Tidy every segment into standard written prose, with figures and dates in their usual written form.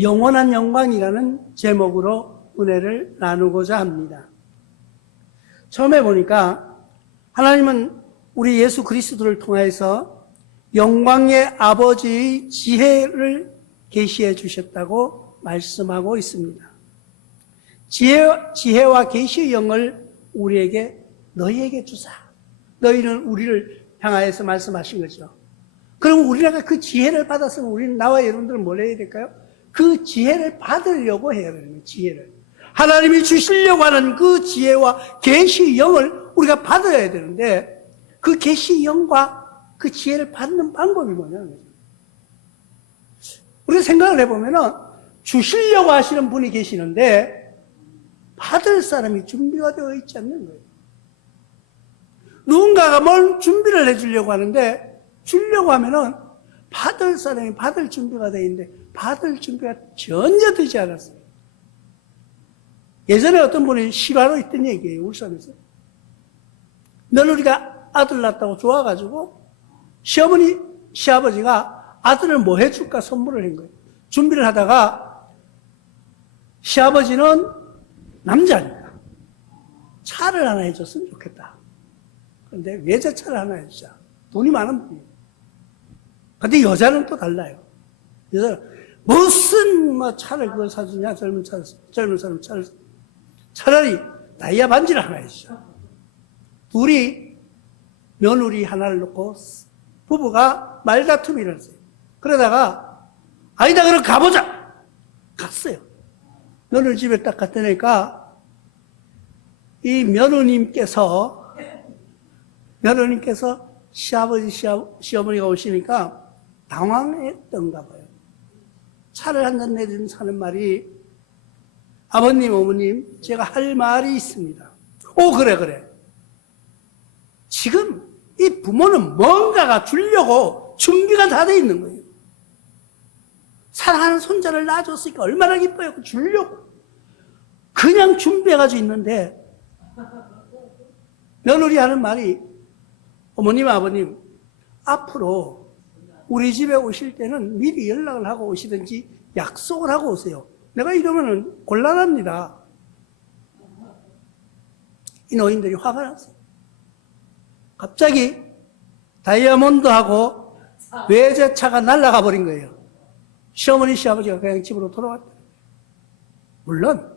영원한 영광이라는 제목으로 은혜를 나누고자 합니다. 처음에 보니까 하나님은 우리 예수 그리스도를 통하여서 영광의 아버지의 지혜를 계시해 주셨다고 말씀하고 있습니다. 지혜와 계시의 영을 우리에게 너희에게 주사. 너희는 우리를 향하여서 말씀하신 거죠. 그럼 우리가 그 지혜를 받았으면 우리는 나와 여러분들은 뭘 해야 될까요? 그 지혜를 받으려고 해야 되는 지혜를. 하나님이 주시려고 하는 그 지혜와 계시의 영을 우리가 받아야 되는데 그 계시의 영과 그 지혜를 받는 방법이 뭐냐는 거죠. 우리가 생각을 해보면은 주시려고 하시는 분이 계시는데 받을 사람이 준비가 되어 있지 않는 거예요. 누군가가 뭘 준비를 해주려고 하는데 주려고 하면은 받을 사람이 받을 준비가 되어 있는데 받을 준비가 전혀 되지 않았어요. 예전에 어떤 분이 실화로 있던 얘기예요. 울산에서. 며느리가 아들 낳았다고 좋아가지고 시아버지가 아들을 뭐 해줄까 선물을 한 거예요. 준비를 하다가 시아버지는 남자니까 차를 하나 해줬으면 좋겠다. 그런데 외제차를 하나 해주자. 돈이 많은 분이에요. 근데 여자는 또 달라요. 여자는 무슨 차를 그걸 사주냐, 젊은 사람 차를. 차라리 다이아 반지를 하나 해주자. 둘이 며느리 하나를 놓고 부부가 말다툼이 일어났어요. 그러다가 아니다 그럼 가보자. 갔어요. 며느리 집에 딱 갔더니까 이 며느님께서 시아버지 시어머니가 오시니까 당황했던가 봐요. 차를 한잔 내리는 사는 말이 아버님 어머님 제가 할 말이 있습니다. 오 그래 지금 이 부모는 뭔가가 주려고 준비가 다 돼 있는 거예요. 사랑하는 손자를 낳아줬으니까 얼마나 기뻐요. 주려고 그냥 준비해가지고 있는데 며느리 하는 말이 어머님 아버님 앞으로 우리 집에 오실 때는 미리 연락을 하고 오시든지 약속을 하고 오세요. 내가 이러면은 곤란합니다. 이 노인들이 화가 났어요. 갑자기 다이아몬드하고 외제차가 날아가 버린 거예요. 시어머니 시아버지가 그냥 집으로 돌아왔다. 물론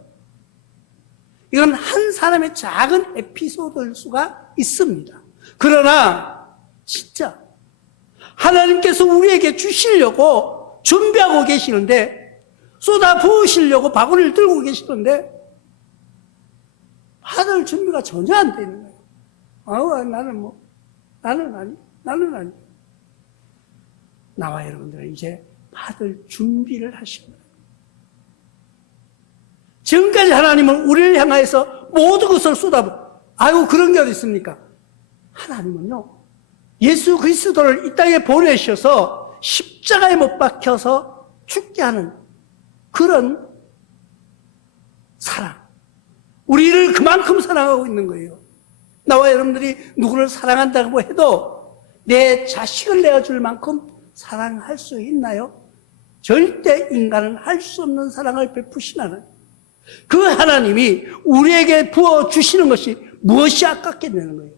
이건 한 사람의 작은 에피소드일 수가 있습니다. 그러나 진짜 하나님께서 우리에게 주시려고 준비하고 계시는데 쏟아 부으시려고 바구니를 들고 계시는데 받을 준비가 전혀 안 되는 거예요. 나는 아니. 나와 여러분들은 이제 받을 준비를 하시는 거예요. 지금까지 하나님은 우리를 향하여서 모든 것을 쏟아부어. 그런 게 어디 있습니까? 하나님은요, 예수 그리스도를 이 땅에 보내셔서 십자가에 못 박혀서 죽게 하는 그런 사랑. 우리를 그만큼 사랑하고 있는 거예요. 나와 여러분들이 누구를 사랑한다고 해도 내 자식을 내어줄 만큼 사랑할 수 있나요? 절대 인간은 할 수 없는 사랑을 베푸시나는 그 하나님이 우리에게 부어주시는 것이 무엇이 아깝겠냐는 거예요.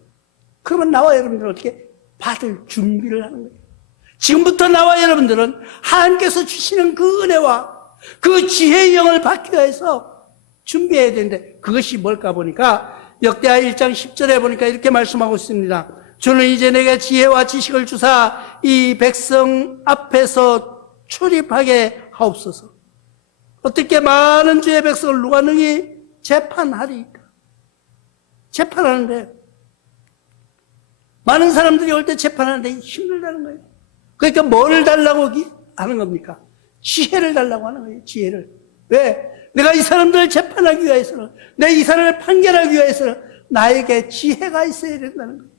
그러면 나와 여러분들은 어떻게 받을 준비를 하는 거예요. 지금부터 나와 여러분들은 하나님께서 주시는 그 은혜와 그 지혜의 영을 받기 위해서 준비해야 되는데 그것이 뭘까 보니까 역대하 1장 10절에 보니까 이렇게 말씀하고 있습니다. 주는 이제 내게 지혜와 지식을 주사 이 백성 앞에서 출입하게 하옵소서. 어떻게 많은 주의 백성을 누가 능히 재판하리까? 재판하는데 많은 사람들이 올 때 재판하는데 힘들다는 거예요. 그러니까 뭘 달라고 하는 겁니까? 지혜를 달라고 하는 거예요. 지혜를. 왜? 내가 이 사람들을 재판하기 위해서는, 내 이 사람을 판결하기 위해서는 나에게 지혜가 있어야 된다는 거예요.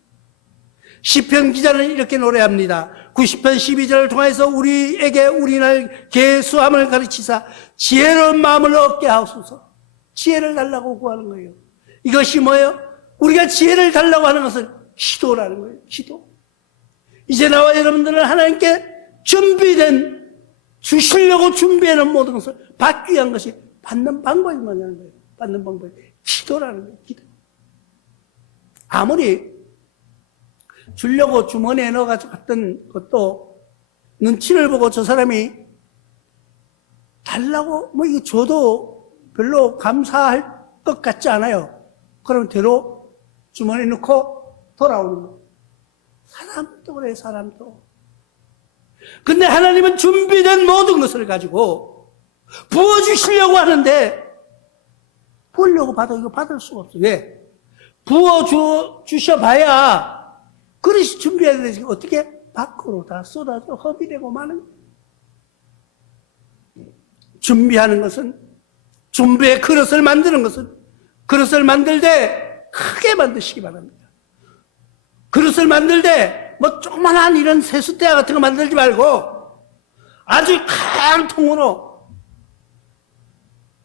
시편 기자는 이렇게 노래합니다. 90편 12절을 통해서 우리에게 우리날 계수함을 가르치사 지혜로운 마음을 얻게 하옵소서. 지혜를 달라고 구하는 거예요. 이것이 뭐예요? 우리가 지혜를 달라고 하는 것은 기도라는 거예요. 기도. 이제 나와 여러분들은 하나님께 준비된 주시려고 준비해놓은 모든 것을 받기 위한 것이 받는 방법이 뭐냐는 거예요. 받는 방법이 기도라는 거예요. 기도. 아무리 주려고 주머니에 넣어가지고 갔던 것도 눈치를 보고 저 사람이 달라고 뭐 이거 줘도 별로 감사할 것 같지 않아요. 그럼 대로 주머니에 넣고 돌아오는 거예요. 사람도 그래요. 사람도. 근데 하나님은 준비된 모든 것을 가지고 부어주시려고 하는데 부으려고 받아 이거 받을 수가 없어요. 왜? 부어주셔봐야 그릇이 준비해야 되지. 어떻게? 밖으로 다 쏟아져 허비되고 마는 거예요. 준비하는 것은, 준비의 그릇을 만드는 것은 그릇을 만들 때 크게 만드시기 바랍니다. 그릇을 만들 때 뭐 조그만한 이런 세숫대야 같은 거 만들지 말고 아주 큰 통으로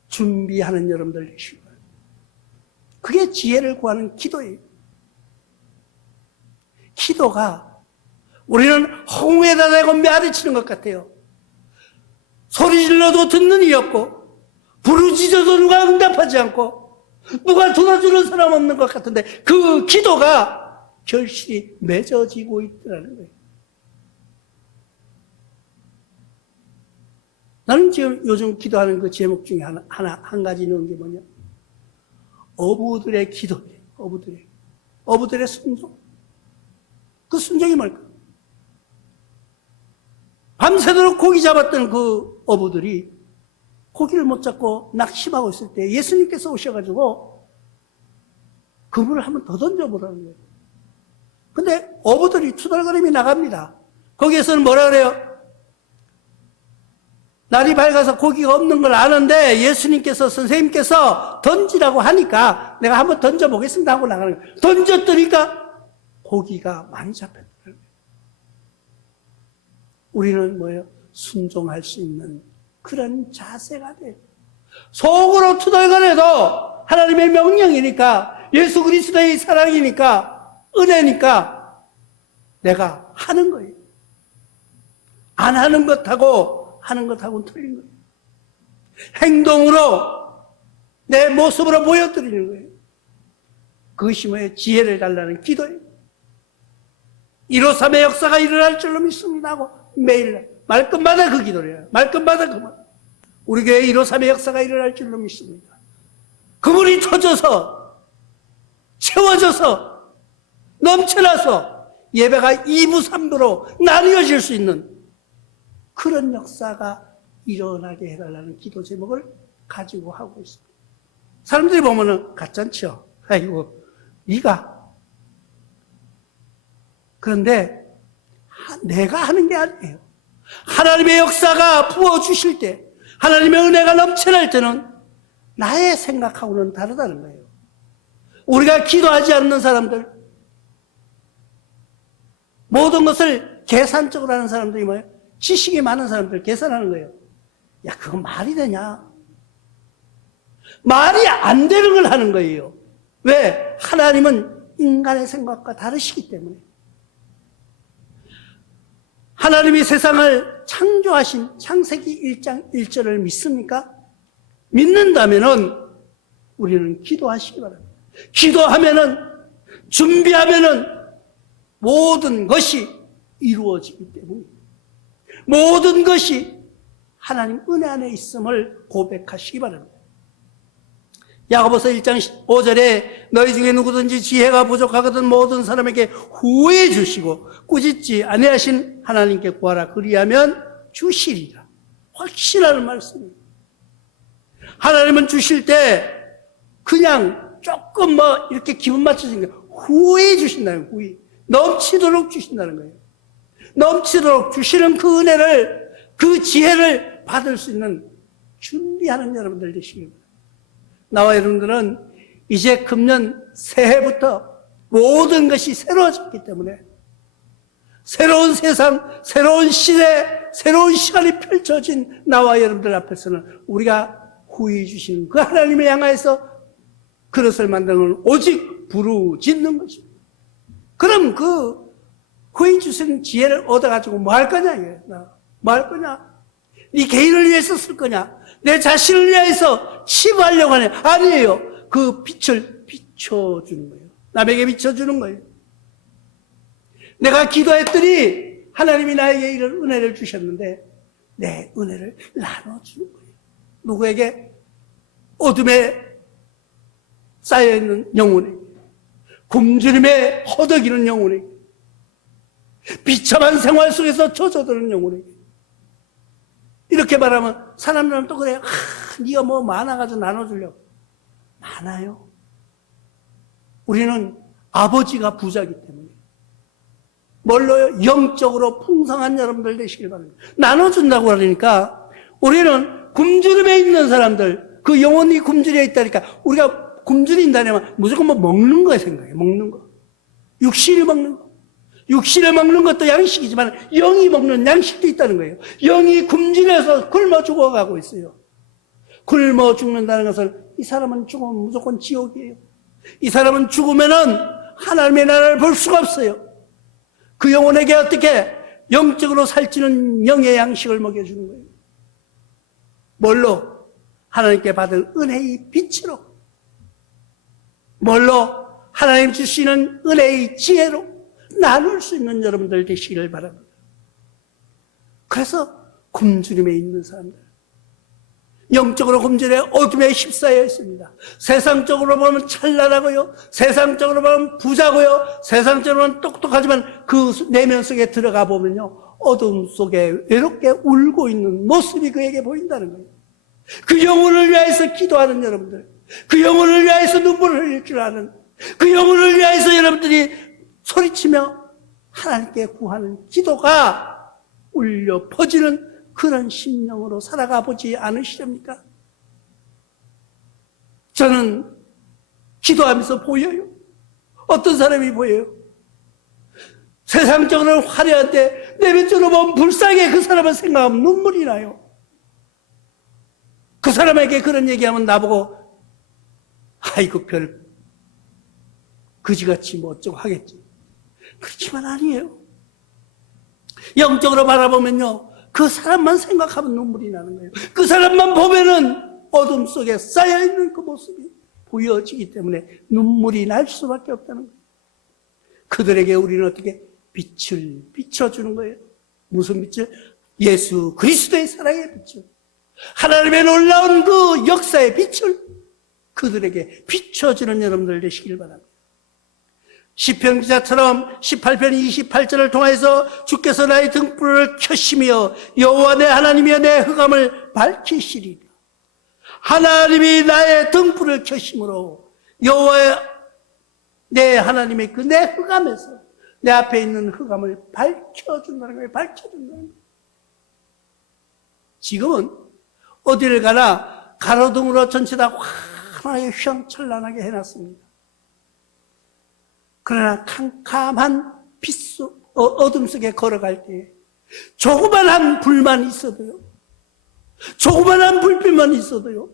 준비하는 여러분들 되시기 바랍니다. 그게 지혜를 구하는 기도예요. 기도가 우리는 홍해에다 대고 메아리치는 것 같아요. 소리 질러도 듣는 이 없고 부르짖어도 누가 응답하지 않고 누가 돌아주는 사람 없는 것 같은데 그 기도가 결실이 맺어지고 있더라는 거예요. 나는 지금 요즘 기도하는 그 제목 중에 한 가지 넣은 게 뭐냐? 어부들의 기도예요. 어부들의 순종. 그 순종이 뭘까? 밤새도록 고기 잡았던 그 어부들이 고기를 못 잡고 낙심하고 있을 때 예수님께서 오셔가지고 그물을 한번 더 던져보라는 거예요. 근데 어부들이 투덜거림이 나갑니다. 거기에서는 뭐라 그래요? 날이 밝아서 고기가 없는 걸 아는데 예수님께서, 선생님께서 던지라고 하니까 내가 한번 던져보겠습니다 하고 나가는 거예요. 던졌더니까 고기가 많이 잡혔더라고요. 우리는 뭐예요? 순종할 수 있는 그런 자세가 돼요. 속으로 투덜거려도 하나님의 명령이니까, 예수 그리스도의 사랑이니까, 은혜니까 내가 하는 거예요. 안 하는 것하고 하는 것하고는 틀린 거예요. 행동으로 내 모습으로 보여드리는 거예요. 그것이 뭐예요? 지혜를 달라는 기도예요. 153의 역사가 일어날 줄로 믿습니다 하고 매일 말끝마다 그 기도를 해요. 말끝마다 그 말. 우리 교회 153의 역사가 일어날 줄로 믿습니다. 그물이 터져서 채워져서 넘쳐나서 예배가 2부 3부로 나뉘어질 수 있는 그런 역사가 일어나게 해달라는 기도 제목을 가지고 하고 있습니다. 사람들이 보면은 가짠죠. 아이고 네가. 그런데 내가 하는 게 아니에요. 하나님의 역사가 부어주실 때, 하나님의 은혜가 넘쳐날 때는 나의 생각하고는 다르다는 거예요. 우리가 기도하지 않는 사람들, 모든 것을 계산적으로 하는 사람들이 뭐예요? 지식이 많은 사람들 계산하는 거예요. 야, 그거 말이 되냐? 말이 안 되는 걸 하는 거예요. 왜? 하나님은 인간의 생각과 다르시기 때문에. 하나님이 세상을 창조하신 창세기 1장 1절을 믿습니까? 믿는다면은 우리는 기도하시기 바랍니다. 기도하면은, 준비하면은 모든 것이 이루어지기 때문에 모든 것이 하나님 은혜 안에 있음을 고백하시기 바랍니다. 야고보서 1장 5절에 너희 중에 누구든지 지혜가 부족하거든 모든 사람에게 후해 주시고 꾸짖지 아니하신 하나님께 구하라 그리하면 주시리라. 확실한 말씀입니다. 하나님은 주실 때 그냥 조금 뭐 이렇게 기분 맞춰진 게 후해 주신다는 거예요. 후해. 넘치도록 주신다는 거예요. 넘치도록 주시는 그 은혜를, 그 지혜를 받을 수 있는 준비하는 여러분들 되시기 바랍니다. 나와 여러분들은 이제 금년 새해부터 모든 것이 새로워졌기 때문에 새로운 세상, 새로운 시대, 새로운 시간이 펼쳐진 나와 여러분들 앞에서는 우리가 후히 주신 그 하나님을 향하여서 그릇을 만드는 오직 부르짖는 것입니다. 그럼 그 후히 주신 지혜를 얻어가지고 뭐 할 거냐? 뭐 할 거냐? 네 개인을 위해서 쓸 거냐? 내 자신을 위해서 치부하려고 하냐? 아니에요. 그 빛을 비춰주는 거예요. 남에게 비춰주는 거예요. 내가 기도했더니 하나님이 나에게 이런 은혜를 주셨는데 내 은혜를 나눠주는 거예요. 누구에게? 어둠에 쌓여있는 영혼에게, 굶주림에 허덕이는 영혼에게, 비참한 생활 속에서 젖어드는 영혼에게. 이렇게 말하면 사람들은 또 그래요. 네가 뭐 많아가지고 나눠주려고. 많아요. 우리는 아버지가 부자기 때문에. 뭘로요? 영적으로 풍성한 여러분들 되시길 바랍니다. 나눠준다고 그러니까 우리는 굶주림에 있는 사람들, 그 영혼이 굶주려 있다니까 우리가 굶주린다면 무조건 뭐 먹는 거에 생각해요. 먹는 거. 육신이 먹는 거. 육신을 먹는 것도 양식이지만 영이 먹는 양식도 있다는 거예요. 영이 굶주려서 굶어 죽어가고 있어요. 굶어 죽는다는 것은 이 사람은 죽으면 무조건 지옥이에요. 이 사람은 죽으면은 하나님의 나라를 볼 수가 없어요. 그 영혼에게 어떻게 영적으로 살찌는 영의 양식을 먹여주는 거예요. 뭘로? 하나님께 받은 은혜의 빛으로. 뭘로? 하나님 주시는 은혜의 지혜로 나눌 수 있는 여러분들 되시기를 바랍니다. 그래서 굶주림에 있는 사람들, 영적으로 굶주려 어둠에 휩싸여 있습니다. 세상적으로 보면 찬란하고요, 세상적으로 보면 부자고요, 세상적으로 보면 똑똑하지만 그 내면 속에 들어가 보면요, 어둠 속에 외롭게 울고 있는 모습이 그에게 보인다는 거예요. 그 영혼을 위해서 기도하는 여러분들, 그 영혼을 위해서 눈물을 흘릴 줄 아는, 그 영혼을 위해서 여러분들이 소리치며 하나님께 구하는 기도가 울려 퍼지는 그런 심령으로 살아가 보지 않으시렵니까? 저는 기도하면서 보여요. 어떤 사람이 보여요? 세상적으로 화려한데 내면적으로 보면 불쌍해. 그 사람을 생각하면 눈물이 나요. 그 사람에게 그런 얘기하면 나보고 아이고 별 그지같이 뭐 어쩌고 하겠지. 그렇지만 아니에요. 영적으로 바라보면요, 그 사람만 생각하면 눈물이 나는 거예요. 그 사람만 보면은 어둠 속에 쌓여있는 그 모습이 보여지기 때문에 눈물이 날 수밖에 없다는 거예요. 그들에게 우리는 어떻게 빛을 비춰주는 거예요. 무슨 빛을? 예수 그리스도의 사랑의 빛을, 하나님의 놀라운 그 역사의 빛을 그들에게 비춰주는 여러분들 되시길 바랍니다. 시편 기자처럼 18편 28절을 통해서 주께서 나의 등불을 켜시며 여호와 내 하나님이여 내 흑암을 밝히시리라. 하나님이 나의 등불을 켜심으로 여호와 내 하나님의 그 내 흑암에서 내 앞에 있는 흑암을 밝혀준다는 거예요. 밝혀준다는 거예요. 지금은 어디를 가나 가로등으로 전체 다 환하게 휘황찬란하게 해놨습니다. 그러나 캄캄한 어둠 속에 걸어갈 때 조그만한 불만 있어도요, 조그만한 불빛만 있어도요,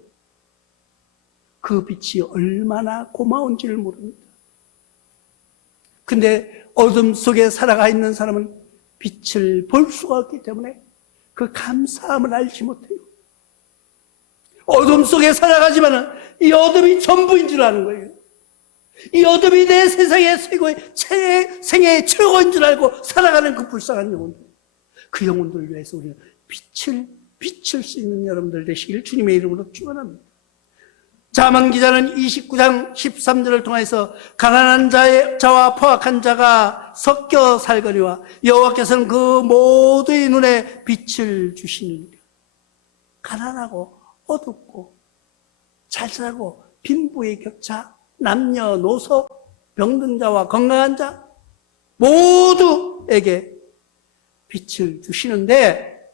그 빛이 얼마나 고마운지를 모릅니다. 근데 어둠 속에 살아가 있는 사람은 빛을 볼 수가 없기 때문에 그 감사함을 알지 못해요. 어둠 속에 살아가지만은 이 어둠이 전부인 줄 아는 거예요. 이 어둠이 내 세상의 생애의 최고인 줄 알고 살아가는 그 불쌍한 영혼들, 그 영혼들을 위해서 우리는 빛을 비출 수 있는 여러분들 되시길 주님의 이름으로 축원합니다. 자만 기자는 29장 13절을 통해서 가난한 자와 포악한 자가 섞여 살거니와 여호와께서는 그 모두의 눈에 빛을 주시니라. 가난하고 어둡고 잘 살고 빈부의 격차, 남녀노소, 병든 자와 건강한 자 모두에게 빛을 주시는데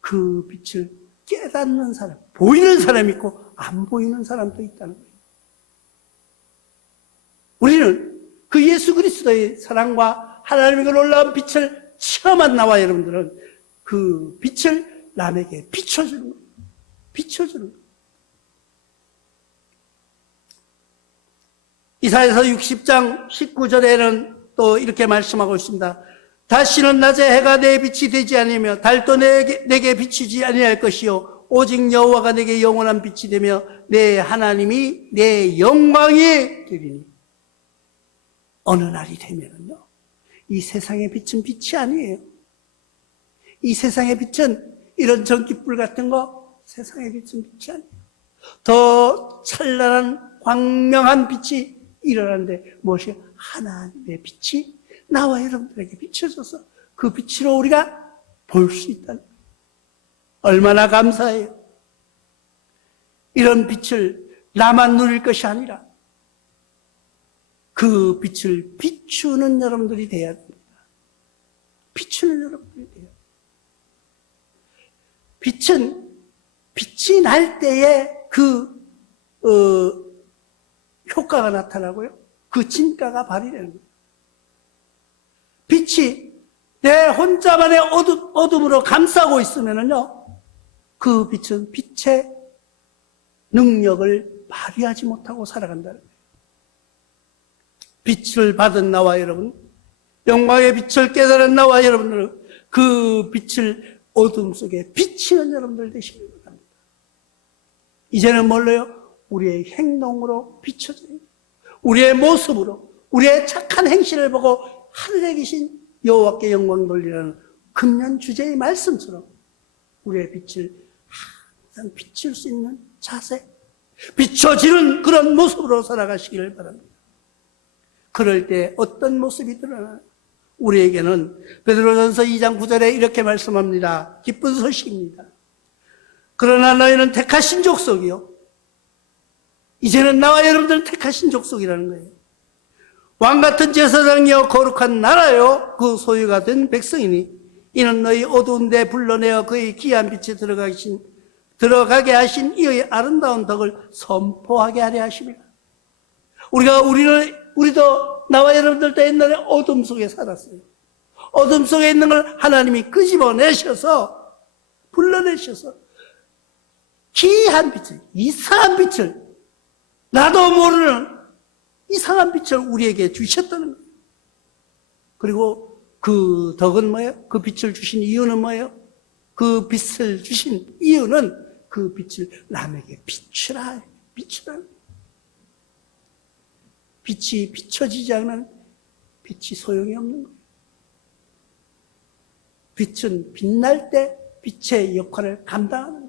그 빛을 깨닫는 사람, 보이는 사람이 있고 안 보이는 사람도 있다는 거예요. 우리는 그 예수 그리스도의 사랑과 하나님의 그 놀라운 빛을 체험한 나와 여러분들은 그 빛을 남에게 비춰주는 거예요. 비춰주는 거예요. 이사야서 60장 19절에는 또 이렇게 말씀하고 있습니다. 다시는 낮에 해가 내 빛이 되지 아니며 달도 내게 비추지 아니할 것이요 오직 여호와가 내게 영원한 빛이 되며 내 하나님이 내 영광이 되리니. 어느 날이 되면은요, 이 세상의 빛은 빛이 아니에요. 이 세상의 빛은 이런 전기불 같은 거, 세상의 빛은 빛이 아니에요. 더 찬란한 광명한 빛이 일어나는데 무엇이? 하나님의 빛이 나와 여러분들에게 비춰져서 그 빛으로 우리가 볼 수 있다는 거예요. 얼마나 감사해요. 이런 빛을 나만 누릴 것이 아니라 그 빛을 비추는 여러분들이 돼야 됩니다. 비추는 여러분들이 돼요. 빛은 빛이 날 때에 그 효과가 나타나고요. 그 진가가 발휘되는 거예요. 빛이 내 혼자만의 어둠으로 감싸고 있으면은요, 그 빛은 빛의 능력을 발휘하지 못하고 살아간다는 거예요. 빛을 받은 나와 여러분, 영광의 빛을 깨달은 나와 여러분들은 그 빛을 어둠 속에 비치는 여러분들 되시길 바랍니다. 이제는 뭘로요? 우리의 행동으로 비춰져요. 우리의 모습으로, 우리의 착한 행실을 보고 하늘에 계신 여호와께 영광 돌리라는 금년 주제의 말씀처럼 우리의 빛을 항상 비출 수 있는 자세, 비춰지는 그런 모습으로 살아가시기를 바랍니다. 그럴 때 어떤 모습이 드러나요? 우리에게는 베드로전서 2장 9절에 이렇게 말씀합니다. 기쁜 소식입니다. 그러나 너희는 택하신 족속이요, 이제는 나와 여러분들은 택하신 족속이라는 거예요. 왕같은 제사장이요 거룩한 나라요 그 소유가 된 백성이니 이는 너희 어두운 데 불러내어 그의 귀한 빛에 들어가게 하신 이의 아름다운 덕을 선포하게 하려 하십니다. 우리도 나와 여러분들도 옛날에 어둠 속에 살았어요. 어둠 속에 있는 걸 하나님이 끄집어내셔서 불러내셔서 귀한 빛을, 이상한 빛을, 나도 모르는 이상한 빛을 우리에게 주셨다는 거예요. 그리고 그 덕은 뭐예요? 그 빛을 주신 이유는 뭐예요? 그 빛을 주신 이유는 그 빛을 남에게 비추라. 비추라. 빛이 비춰지지 않으면 빛이 소용이 없는 거예요. 빛은 빛날 때 빛의 역할을 감당하는 거예요.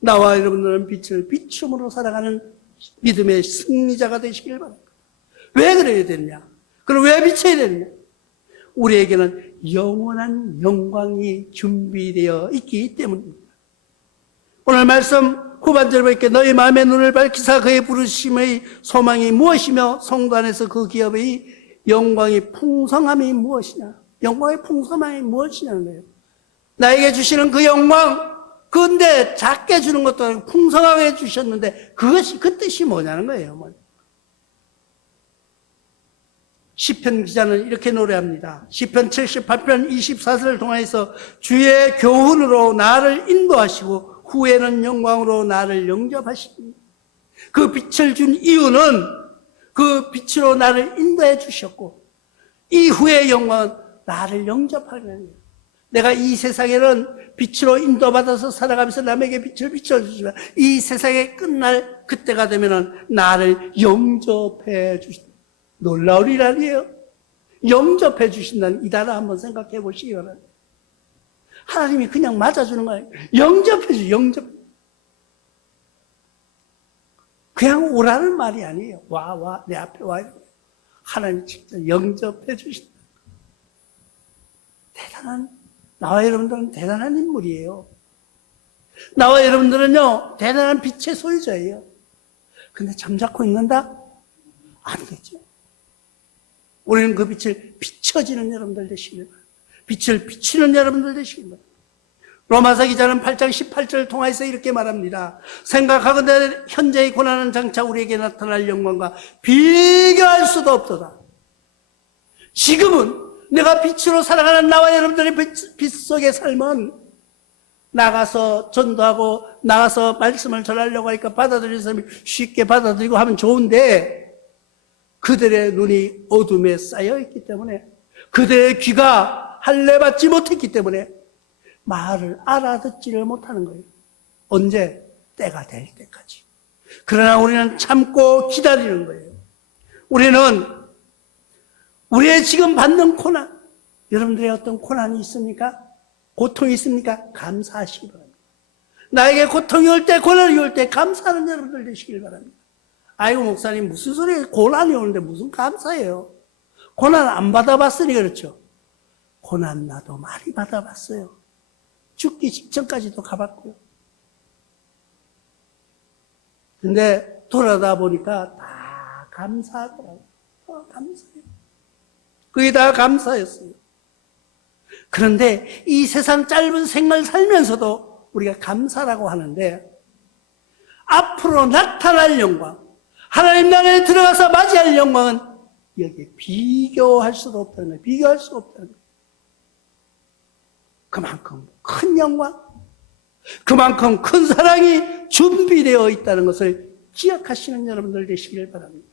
나와 여러분들은 빛을 비춤으로 살아가는 믿음의 승리자가 되시길 바랍니다. 왜 그래야 되느냐? 그럼 왜 비춰야 되느냐? 우리에게는 영원한 영광이 준비되어 있기 때문입니다. 오늘 말씀 후반절에 보니까 너희 마음의 눈을 밝히사 그의 부르심의 소망이 무엇이며 성도 안에서 그 기업의 영광의 풍성함이 무엇이냐? 영광의 풍성함이 무엇이냐는 거예요. 나에게 주시는 그 영광, 그런데 작게 주는 것도 아니고 풍성하게 주셨는데 그것이 그 뜻이 뭐냐는 거예요. 시편 기자는 이렇게 노래합니다. 시편 78편 24절을 통해서 주의 교훈으로 나를 인도하시고 후에는 영광으로 나를 영접하십니다. 그 빛을 준 이유는 그 빛으로 나를 인도해 주셨고 이후의 영광은 나를 영접하는 거예요. 내가 이 세상에는 빛으로 인도받아서 살아가면서 남에게 빛을 비춰주지만 이 세상의 끝날 그때가 되면은 나를 영접해 주신다. 놀라울 일 아니에요? 영접해 주신다는 이 단어 한번 생각해 보시기 바랍니다. 하나님이 그냥 맞아주는 거예요. 영접해 주, 영접. 그냥 오라는 말이 아니에요. 와, 내 앞에 와. 하나님이 직접 영접해 주신다. 나와 여러분들은 대단한 인물이에요. 나와 여러분들은요, 대단한 빛의 소유자예요. 근데 잠자코 있는다? 아니겠죠. 우리는 그 빛을 비춰지는 여러분들 되시길 바랍니다. 빛을 비추는 여러분들 되시길 바랍니다. 로마서 기자는 8장 18절을 통해서 이렇게 말합니다. 생각하건대 현재의 고난은 장차 우리에게 나타날 영광과 비교할 수도 없도다. 지금은 내가 빛으로 살아가는 나와 여러분들의 빛 속의 삶은 나가서 전도하고 나가서 말씀을 전하려고 하니까 받아들이는 사람이 쉽게 받아들이고 하면 좋은데 그들의 눈이 어둠에 쌓여있기 때문에 그들의 귀가 할례받지 못했기 때문에 말을 알아듣지를 못하는 거예요. 언제? 때가 될 때까지. 그러나 우리는 참고 기다리는 거예요. 우리는 우리의 지금 받는 고난, 여러분들의 어떤 고난이 있습니까? 고통이 있습니까? 감사하시기 바랍니다. 나에게 고통이 올 때, 고난이 올 때 감사하는 여러분들 되시길 바랍니다. 아이고 목사님 무슨 소리예요? 고난이 오는데 무슨 감사해요? 고난 안 받아봤으니 그렇죠. 고난 나도 많이 받아봤어요. 죽기 직전까지도 가봤고요. 근데 돌아다 보니까 다 감사하더라고요. 감사해요. 그게 다 감사였어요. 그런데 이 세상 짧은 생을 살면서도 우리가 감사라고 하는데 앞으로 나타날 영광, 하나님 나라에 들어가서 맞이할 영광은 여기에 비교할 수가 없다는 거예요. 비교할 수가 없다는 거예요. 그만큼 큰 영광, 그만큼 큰 사랑이 준비되어 있다는 것을 기억하시는 여러분들 되시길 바랍니다.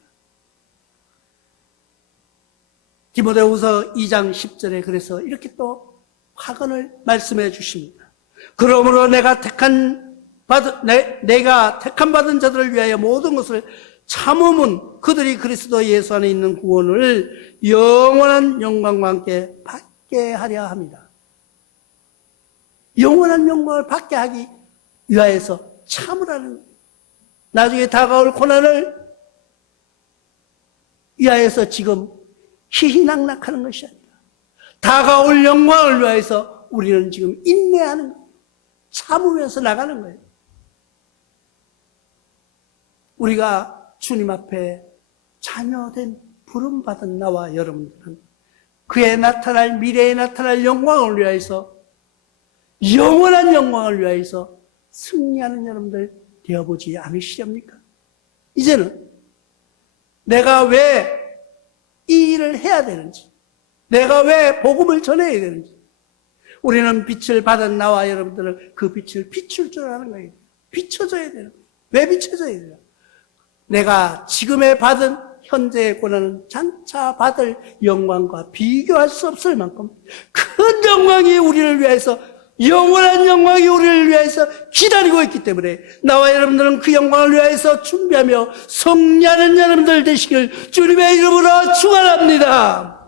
디모데후서 2장 10절에 그래서 이렇게 또 확언을 말씀해 주십니다. 그러므로 내가 택한 받은 자들을 위하여 모든 것을 참음은 그들이 그리스도 예수 안에 있는 구원을 영원한 영광과 함께 받게 하려 합니다. 영원한 영광을 받게 하기 위하여서 참으라는 거예요. 나중에 다가올 고난을 위하여서 지금 희희낙낙하는 것이 아니라 다가올 영광을 위하여서 우리는 지금 인내하는 거예요. 참으면서 나가는 거예요. 우리가 주님 앞에 자녀된 부름받은 나와 여러분들은 그의 나타날 미래에 나타날 영광을 위하여서 영원한 영광을 위하여서 승리하는 여러분들 되어보지 않으시렵니까? 이제는 내가 왜 이 일을 해야 되는지, 내가 왜 복음을 전해야 되는지, 우리는 빛을 받은 나와 여러분들은 그 빛을 비출 줄 아는 거예요. 비춰줘야 돼요. 왜 비춰줘야 돼요? 내가 지금에 받은 현재의 고난은 장차 받을 영광과 비교할 수 없을 만큼 큰 영광이 우리를 위해서, 영원한 영광이 우리를 위해서 기다리고 있기 때문에 나와 여러분들은 그 영광을 위해서 준비하며 승리하는 여러분들 되시길 주님의 이름으로 축원합니다.